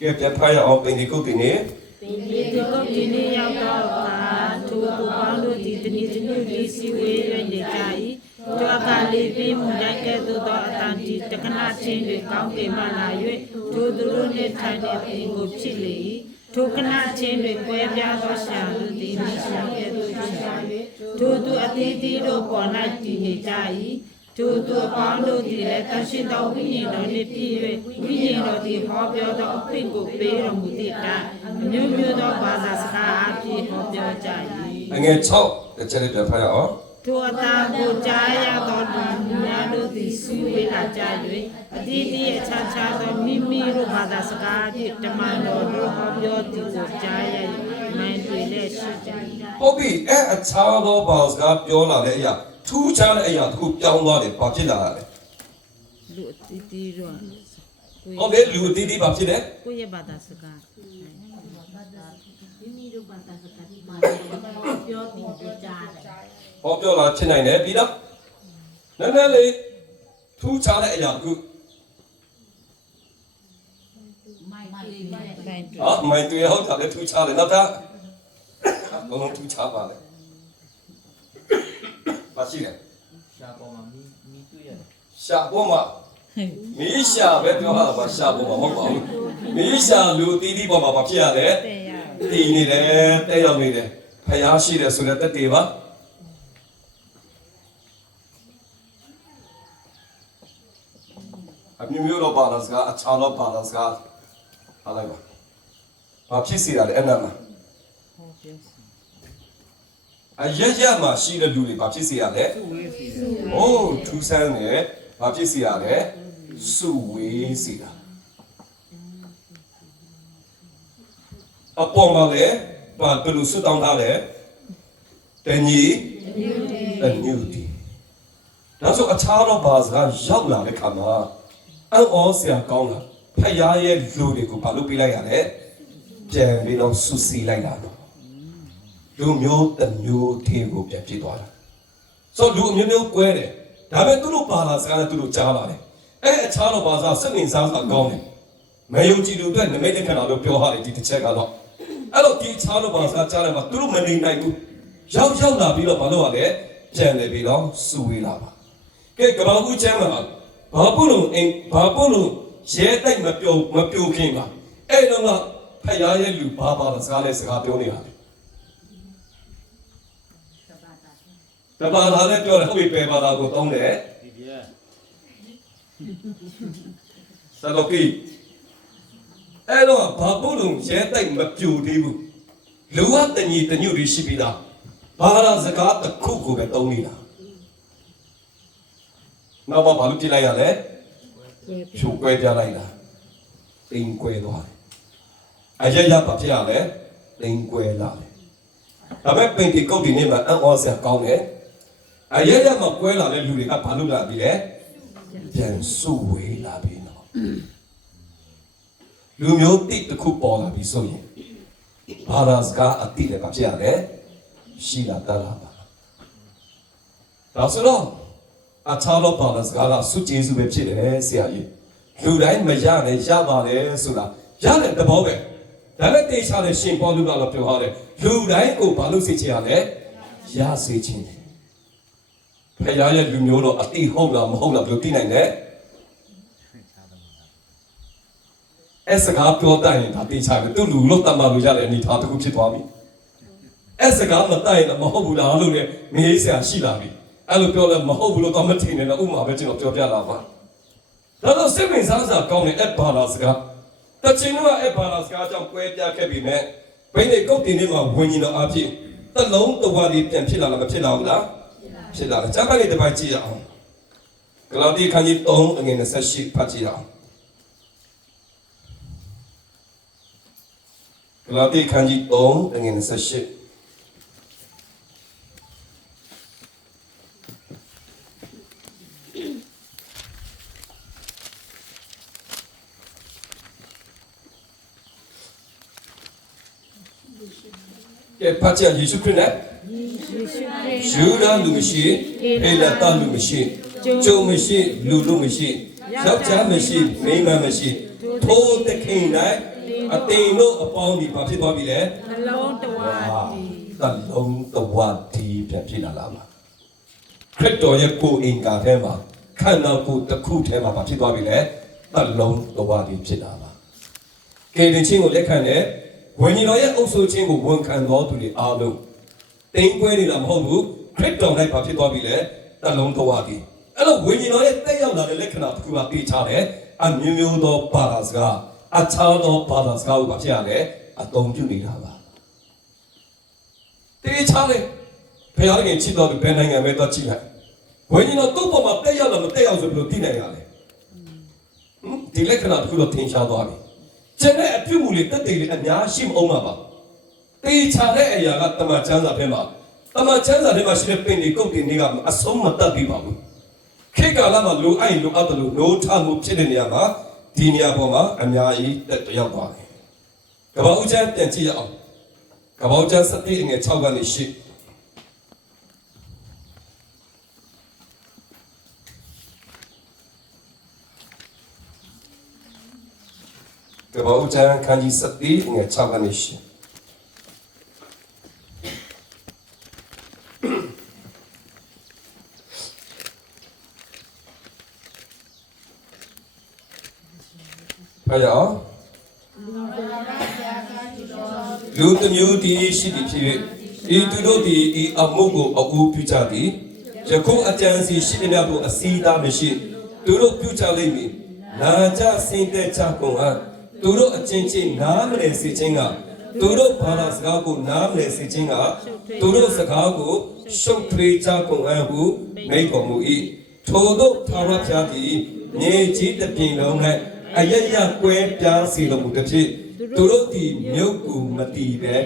ကဲပြန်ဖတ်ရအောင်ပြင်ဒီကုတ်တင်နေ ဒီကုတ်ဒီနေ့ရောက်တော့သူတို့ပေါင်းတို့ဒီတနည်းလေးစီဝေးရနေကြ၏သူအခါလေးပြီးမှုရိုက်ကဲ့သို့သောအတန်ဒီတက္ကနာချင်းတွေကောင်းကင်မှလာ၍သူတို့နှင့်ထိုင်တဲ့ပြင်ကိုဖြစ်လေ၏ထိုကနာချင်းတွေကွဲပြားသောရှာလူသည်မိရှာကဲ့သို့ဖြစ်ရှာ၍သူအသေးသေးတို့ပေါ်၌တည်နေကြ၏သူအပေါင်းတို့သည်လည်းတရှိသောဝိညာဉ်တော်နှင့်ပြည့်၍ဝိညာဉ်တော်သည်ဟောပြောသောအခွင့်ကိုပေးတော်မူသည့်အတိုင်းမျိုးမျိုးသောဘာသာစကားအဖြစ်ဟောပြောကြ၏အငယ်6တစ်ချက်လေးပြန်ဖတ်ရအောင်ထိုအတာကိုကြားရသောလူများတို့သည်စုဝေးလာကြ၍အတိအကျအခြားသောမိမိတို့ဘာသာစကားဖြင့်တမန်တော်တို့ဟောပြောသည်ကိုကြားရ၍ မိုင်းတွေလည်းရှိကြတယ် ဟုတ်ပြီအဲ့အခြားသောဘာစကားပြောလာတဲ့အရာထူးခြားတဲ့အရာတစ်ခုပြောင်းသွားတယ်ဘာဖြစ်လာလဲ လူအတီးတီးတော့ ဟုတ်တယ်လူအတီးတီးဘာဖြစ်လဲ ကိုယ့်ရဲ့ဘာသာစကား မိမိတို့ဘာသာစကားဒီမှာပြောတင်ကြတယ် ဟောပြောလာဖြစ်နိုင်တယ်ပြီးတော့နည်းနည်းလေးထူးခြားတဲ့အရာတစ်ခု မိုက်တွေနဲ့ မိုင်းတွေ မိုင်းတွေ့ဟုတ်တာလည်းထူးခြားတယ်နောက်တာဘလုံးထူးခြားပါလေဘာရှိလဲ ရှာပေါ်မှာမီးတွေ့ရတယ် ရှာပေါ်မှာမီးရှာပဲပြောတာပါရှာပေါ်မှာမဟုတ်ပါဘူးမီးရှာလူတီးတီးပေါ်မှာဘာဖြစ်ရလဲ တဲ့ရ တည်နေတယ်တဲ့ရောက်နေတယ်ဖျားရှိတယ်ဆိုတဲ့တက်တေပါအမျိုးမျိုးတော့ပါလာစကားအခြားတော့ပါလာစကားဟာလိုက်ပါဘာဖြစ်စီရလဲအဲ့နာမှာ ဟောပြောစီ အရရမှာရှိတဲ့လူတွေဘာဖြစ်စီရလဲ။အိုးထူးဆန်းတယ်ဘာဖြစ်စီရလဲ။စုဝေးစီတာ။အပေါ်မှာလည်းဘာဘယ်လိုစွတ်တောင်းထားလဲ။တညီတညူတီ။နောက်ဆုံးအခြားတော့ဘာစကားရောက်လာတဲ့ခါမှာအော်ဆရာကောင်းလာဖယားရဲ့လူတွေကိုဘာလုပ်ပေးလိုက်ရလဲ။ပြန်ပြီးတော့ဆုစီလိုက်တာတော့ လူမျိုးတစ်မျိုးသေးကိုပြန်ပြေးသွားတာဆိုလူမျိုးမျိုးကွဲတယ်ဒါပေမဲ့သူတို့ပါလာစကားနဲ့သူတို့ကြားလာတယ်အဲ့အခြားတော့ဘာသာစက်နေစားစားကောင်းတယ်မယုံကြည်သူအတွက်နမိတ်လက္ခဏာလို့ပြောရတယ်ဒီတစ်ချက်ကတော့အဲ့တော့ဒီအခြားတော့ဘာသာကြားတယ်မှာသူတို့မနေနိုင်ဘူးရောက်လာပြီးတော့ဘာလို့ရလဲပြန်လေပြီးတော့စူဝေးလာပါကဲကဘာဘူးချမ်းမှာဘာပုလို့ရဲတိုက်မပြိုခင်ပါအဲ့တော့ကဖယားရဲ့လူဘာပါလာစကားနဲ့စကားပြောနေတာတပါးသားလည်းပြောတယ်ဟုတ်ပြီပဲပါသားကိုသုံးတယ် ဒီပြဲ စတော့ကီအဲ့တော့ဘာဖို့လုံးရဲတိုက်မပြိုသေးဘူးလူဝတညီတညွတ်တွေရှိပြီးသားဘာသာစကားတစ်ခုကိုပဲသုံးနေတာနောက်ဘာလို့ပြလိုက်ရလဲဖြိုကွဲပြလိုက်တာတိမ်ကွဲသွားတယ်အရရပါဖြစ်ရလဲတိမ်ကွဲလာတယ်ဒါပေမဲ့ပင်တီကုတ်ဒီနေ့မှာအော်ဆရာကောင်းတယ်အရရမှာကွဲလာတဲ့လူတွေကဘာလို့လာပြီလဲပြန်စုဝေးလာပြီနော်လူမျိုးတိတစ်ခုပေါ်လာပြီဆိုရင်ဘာသာစကားအတိလည်းဘာဖြစ်ရလဲရှိလာတတ်လာပါဒါဆိုတော့အခြားသောဘာသာစကားကစုကျေစုပဲဖြစ်တယ်ဆရာကြီးလူတိုင်းမရနဲ့ရပါတယ်ဆိုတာရတယ်တဘောပဲဒါနဲ့တေချာတဲ့ရှင်ပေါလုကတော့ပြောထားတယ်လူတိုင်းကိုဘာလို့စေချင်ရလဲရစေချင်တယ်ဖခင်ရဲ့လူမျိုးတော့အတိဟုတ်လားမဟုတ်လားဘယ်လိုသိနိုင်လဲအဲ့စကားပြောတတ်ရင်ဒါတေချာပဲသူ့လူလို့တတ်မှလို့ရတဲ့အနေထားတစ်ခုဖြစ်သွားပြီအဲ့စကားမတတ်ရင်မဟုတ်ဘူးလားလို့လည်းမေးစရာရှိလာပြီအဲ့လိုပြောလဲမဟုတ်ဘူးလို့တော့မထင်နဲ့တော့ဥမာပဲကျွန်တော်ပြောပြလာပါဒါတော့စိတ်ဝင်စားစရာကောင်းတဲ့အဲ့ဘာသာစကားတချင်တော့အဲ့ဘာသာစကားကြောင့်ကွဲပြားခဲ့ပြီမဲ့ဘိနေကုတ်တင်နေမှာဝင်ရင်တော့အဖြစ်တစ်လုံးတစ်ဝါဒီပြန်ဖြစ်လာလားမဖြစ်လာဘူးလားဖြစ်လာတယ်ကျမ်းပိုင်းလေးတစ်ပိုင်းကြည့်ရအောင်ဂလာတိခန်းကြီး3အငယ်28ဖတ်ကြည့်ရအောင်ဂလာတိခန်းကြီး3အငယ်28ကဲဖတ်ကြယေရှုခရစ်နဲ့ယူဒာလူမရှိအေလတာလူမရှိကျုံမရှိလူလူမရှိယောက်ျားမရှိမိန်းမမရှိထိုးတခင်တိုင်းအတိမ်တို့အပေါင်းဒီဘာဖြစ်သွားပြီလဲ နှလုံးတဝါဒီ တလုံးတဝတီပြန်ဖြစ်လာလားခရစ်တော်ရဲ့ကိုယ်အင်္ဂါထဲမှာခန္ဓာကိုယ်တစ်ခုထဲမှာဘာဖြစ်သွားပြီလဲတလုံးတဝတီဖြစ်လာပါကယ်တင်ခြင်းကိုလက်ခံတဲ့ဝိညာဉ်တော်ရဲ့အုပ်စိုးခြင်းကိုဝန်ခံတော်သူတွေအားလုံးတိမ်ကွဲနေတာမဟုတ်ဘူးခရစ်တော်၌ဘာဖြစ်သွားပြီလဲတလုံးတဝတီအဲ့တော့ဝိညာဉ်တော်ရဲ့တက်ရောက်လာတဲ့လက္ခဏာတစ်ခုကပေးချတယ်အမျိုးမျိုးသောဘာသာစကားအခြားသောဘာသာစကားကိုဘာဖြစ်ရလဲအသုံးပြုနေတာပါတေးချလေဘုရားခင်ချစ်တော်သူဘယ်နိုင်ငံပဲတော့ချစ်လိုက်ဝိညာဉ်တော်သူ့ပေါ်မှာတက်ရောက်လာမတက်ရောက်ဆိုဘယ်လိုသိနိုင်ရလဲဒီလက္ခဏာတစ်ခုတော့ထင်ရှားသွားပြီကျန်တဲ့အပြုတ်မှုတွေတက်တယ်လေအများရှိမအောင်ပါ တေချာတဲ့အရာကတမန်ကျမ်းစာထဲမှာတမန်ကျမ်းစာထဲမှာရှိတဲ့ပင်ဒီကုတ်တင်တွေကအဆုံးမတတ်သေးပါဘူးခေတ်ကာလမှာလူအိုက်လူအပ်တယ်လို့နိုးထမှုဖြစ်တဲ့နေရာမှာဒီနေရာပေါ်မှာအများကြီးတက်ရောက်သွားတယ်ကပ္ဘာဦးကျမ်းပြန်ကြည့်ရအောင်ကပ္ဘာဦးကျမ်း7ငယ်6ကနေ8ကပ္ဘာဦးကျမ်းခန်းကြီး7ငယ်6ကနေ8အဲ့တော့လူတမျိုးတည်ရှိသည်ဖြစ်၍ဤသူတို့သည်ဤအမှုကိုအကူပြုကြသည်ယခုအကြံစီရှိသည်များကိုအစည်းသားမရှိသူတို့ပြုကြလိမ့်မည်နာကြစင်တဲ့ချကုန်ဟသူတို့အချင်းချင်းနားမလည်စေခြင်းကသူတို့ဘာသာစကားကိုနားမလည်စေခြင်းကသူတို့စကားကိုရှုပ်ထွေးကြကုန်ဟဟုမိန့်တော်မူ၏ထိုတို့ထာဝရဘုရားသည်မြေကြီးတစ်ပြင်လုံး၌အယရကွဲပြားစီတော်မူသည်ဖြစ်သူတို့သည်မြုပ်ကူမတီးပဲ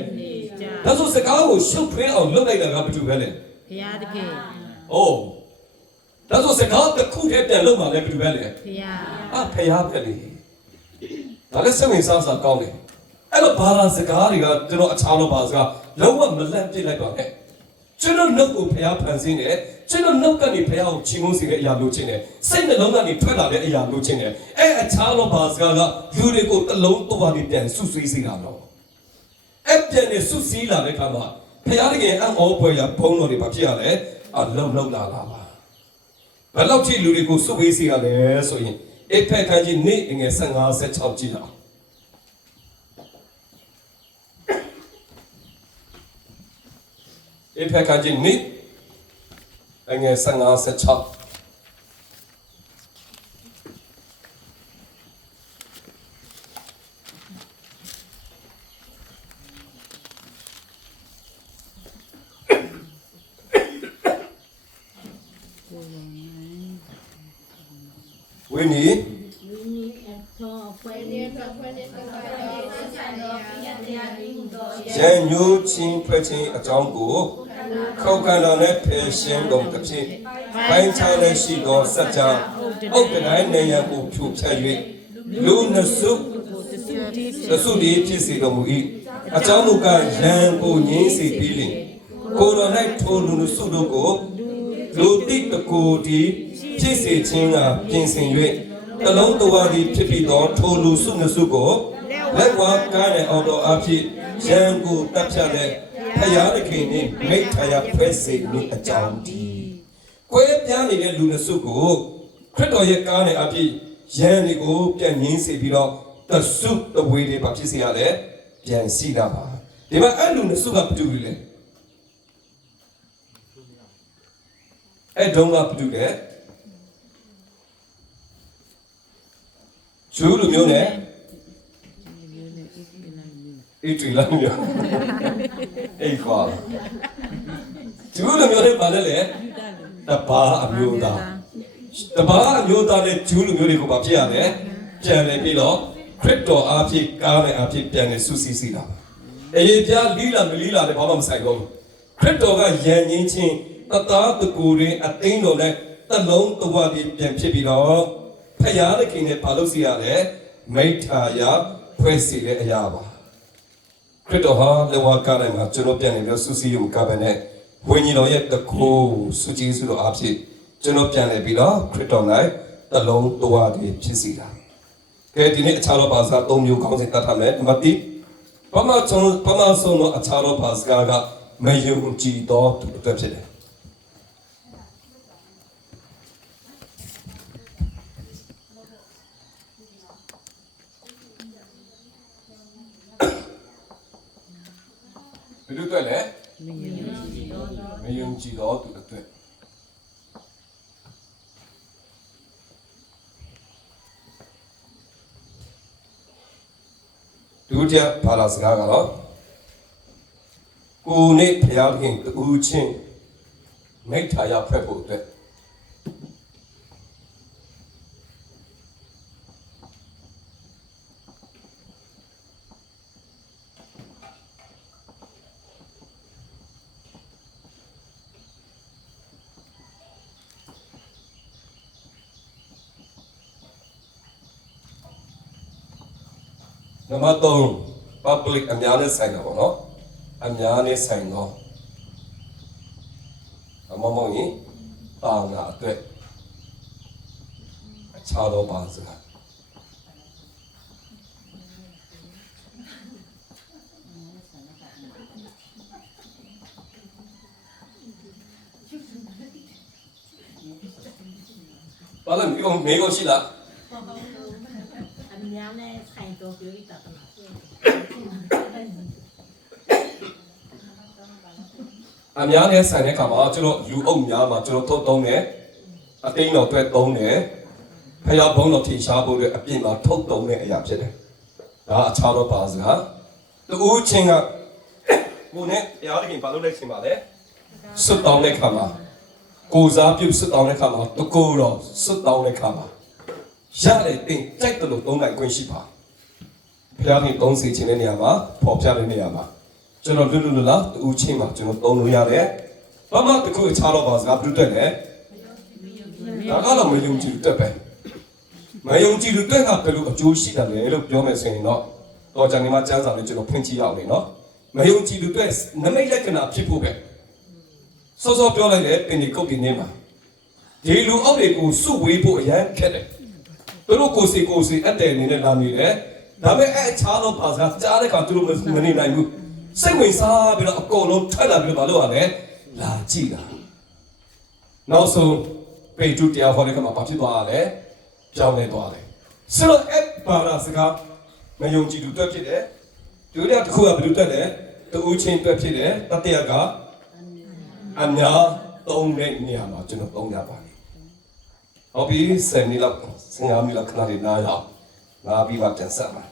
ဒါဆိုစကားကိုရှုပ်ထွေးအောင်လုပ်လိုက်တာကဘာတူပဲလဲဘုရားတကယ်အိုးဒါဆိုစကားတစ်ခုတည်းပြန်လုပ်မှလည်းဘာတူပဲလဲဘုရားဘုရားပဲလေဒါလည်းစိတ်ဝင်စားကောင်းတယ်အဲ့တော့ဘာသာစကားတွေကကျွန်တော်အခြားသောဘာသာစကားလုံးဝမလန့်ပြစ်လိုက်ပါနဲ့ကျွန်တော်နှုတ်ကိုဘုရားဖန်ဆင်းတယ်ကျွန်တော်နှုတ်ကနေဘုရားကိုချီးမွမ်းစေတဲ့အရာလိုချင်တယ်စိတ်နှလုံးကနေထွက်လာတဲ့အရာလိုချင်တယ်အဲ့အခြားသောဘာသာစကားကလူတွေကိုတစ်လုံးသွားပြီးပြန်ဆွဆွေးစေတာတော့အဲ့ပြန်နေဆွဆွေးလာတဲ့အခါမှာဘုရားတကယ်အံ့ဩဖွယ်ရာဘုန်းတော်တွေဘာဖြစ်ရလဲအလုံးလုံးလာပါဘယ်လောက်ထိလူတွေကိုဆွဆွေးစေရလဲဆိုရင်အဖက်ခန်းကြီးနေ့ငယ်15 16ကြည့်အောင်အဖက်ခန်းကြီးနေ့ငယ်15 16ဝိနီရန်ညိုချင်းဖွဲ့ချင်းအကြောင်းကိုခောက်ကန်တော်နဲ့ဖယ်ရှင်းတော်တစ်ဖြစ်ပိုင်းခြားလည်းရှိသောစัจ जा အုတ်တိုင်းနေရန်ကိုဖြိုဖျက်၍လူနှစုဒီဖြစ်စေတော်မူ၏အကြောင်းမူကားရန်ကိုငြင်းစေပြီးလင်ကိုယ်တော်၌ထိုလူနှစုတို့ကိုလူတိတကိုဒီဖြစ်စေခြင်းကပြင်ဆင်၍တလုံးတဝါသည်ဖြစ်ပြီးသောထိုလူစုနှစုကိုလက်ဝါးကားတဲ့အော်တော်အဖြစ်ရန်ကိုတပ်ဖြတ်တဲ့ဖယားသခင်နှင့်မိထရာဖွဲ့စေမိအကြောင်းဒီကွဲပြားနေတဲ့လူနှစုကိုခရစ်တော်ရဲ့ကားနဲ့အဖြစ်ရန်တွေကိုပြန်ငင်းစေပြီးတော့တဆုတဝေတွေပါဖြစ်စေရလဲပြန်စီတာပါဒီမှာအဲ့လူနှစုကဘာတူလဲအဲ့တုန်းကဘာတူလဲကျူးလူမျိုးနဲ့အေးတူလာမျိုးအေးခေါ်ကျူးလူမျိုးတွေပါလေတပါအမျိုးသားတပါအမျိုးသားနဲ့ကျူးလူမျိုးတွေကိုဘာဖြစ်ရလဲပြန်လည်ပြီးတော့ခရစ်တော်အားဖြင့်ကားနဲ့အားဖြင့်ပြန်လည်ဆုစီစီတာအေးပြလီလာမလီလာလည်းဘာမှမဆိုင်တော့ဘူးခရစ်တော်ကယဉ်ငင်းချင်းတသားတကူရင်းအသိန်းတော်နဲ့တလုံးတဝါပြီးပြန်ဖြစ်ပြီးတော့ဖယားသခင်နဲ့ဘာလို့စီရလဲမိထာယာဖွဲ့စီတဲ့အရာပါခရစ်တော်ဟာလေဝါကားတိုင်းမှာကျွန်တော်ပြန်နေပြီးဆုစီရုံကပဲနဲ့ဝိညာဉ်တော်ရဲ့တကူစုကြည်စုတော်အားဖြင့်ကျွန်တော်ပြန်လည်ပြီးတော့ခရစ်တော်၌တလုံးတဝါပြီးဖြစ်စီတာကဲဒီနေ့အခြားသောဘာသာ၃မျိုးကောင်းစဉ်တတ်ထားမယ်နံပါတ်1ပမာဆုံးသောအခြားသောဘာသာကမယုံကြည်သောသူအတွက်ဖြစ်တယ်ဘယ်လိုတွေ့လဲမယုံကြည်သောသူအတွက်ဒုတိယဘာသာစကားကတော့ကိုယ်နဲ့ဖျားခင်တူချင်းမိထာရဖွဲ့ဖို့အတွက် နံပါတ်3 public အများနဲ့ဆိုင်တာပေါ့နော်အများနဲ့ဆိုင်တော့အမောင်ကြီးတာနာအတွက်အခြားသောဘာစကားဘာလဲမေကိုရှိလား အများနဲ့ဆိုင်တော့ပြောရတာပါ အများနဲ့ဆိုင်တဲ့ခါမှာကျွန်တော်လူအုပ်များမှာကျွန်တော်သုံးတယ်အသိန်းတော်အတွက်သုံးတယ်ဖျားဘုံတော်ထင်ရှားဖို့အတွက်အပြင်မှာထုတ်သုံးတဲ့အရာဖြစ်တယ်ဒါအခြားသောဘာစကားတူချင်းကကိုနဲ့တရားသခင်ဘာလို့လဲချင်းပါလဲစွတ်တောင်းတဲ့ခါမှာကိုစားပြုစွတ်တောင်းတဲ့ခါမှာတကူတော့စွတ်တောင်းတဲ့ခါမှာရတယ်တင်တိုက်တယ်လို့သုံးနိုင်ခွင့်ရှိပါဖျားသခင်သုံးစီခြင်းတဲ့နေရာမှာပေါ်ပြတဲ့နေရာမှာကျွန်တော်လွတ်လွတ်လပ်လပ်တူချင်းမှာကျွန်တော်သုံးလို့ရတယ်ဘာမှတကူအခြားသောဘာစကားပြုတ်တယ်လေဒါကတော့မယုံကြည်တက်ပဲမယုံကြည်လူတက်ကဘယ်လိုအကျိုးရှိတယ်လဲလို့ပြောမယ်ဆိုရင်တော့တော့ကျွန်တော်မှစမ်းစာလေးကျွန်တော်ဖွင့်ကြည့်ရအောင်လေနော်မယုံကြည်လူတက်နမိတ်လက္ခဏာဖြစ်ဖို့ပဲစောစောပြောလိုက်တယ်ပင်ဒီကုတ်ဒီနေမှာဒီလူအောက်တွေကိုစုဝေးဖို့အရန်ခက်တယ်သူတို့ကိုစီအတဲ့အနေနဲ့လာနေတယ်ဒါပေမဲ့အခြားသောဘာသာကြားတဲ့အခါသူတို့မနေနိုင်ဘူးစိတ်ဝင်စားပြီးတော့အကုန်လုံးထက်လာပြီးတော့မလုပ်ရနဲ့လာကြည့်တာနောက်ဆုံးပေတူတရားဟောတဲ့ခါမှာဘာဖြစ်သွားရလဲပြောင်းလဲသွားတယ်ဆိုတော့အဘာသာစကားမယုံကြည်သူတွက်ဖြစ်တယ်ဒုတိယတစ်ခုကဘယ်လိုတွက်လဲတူချင်းတွက်ဖြစ်တယ်တတိယကအများသုံးတဲ့နေရာမှာကျွန်တော်သုံးရပါတယ်ဟုတ်ပြီ7မိနစ်လောက်15မိနစ်လောက်ခဏလေးနားရအောင်နားပြီးမှပြန်ဆက်ပါ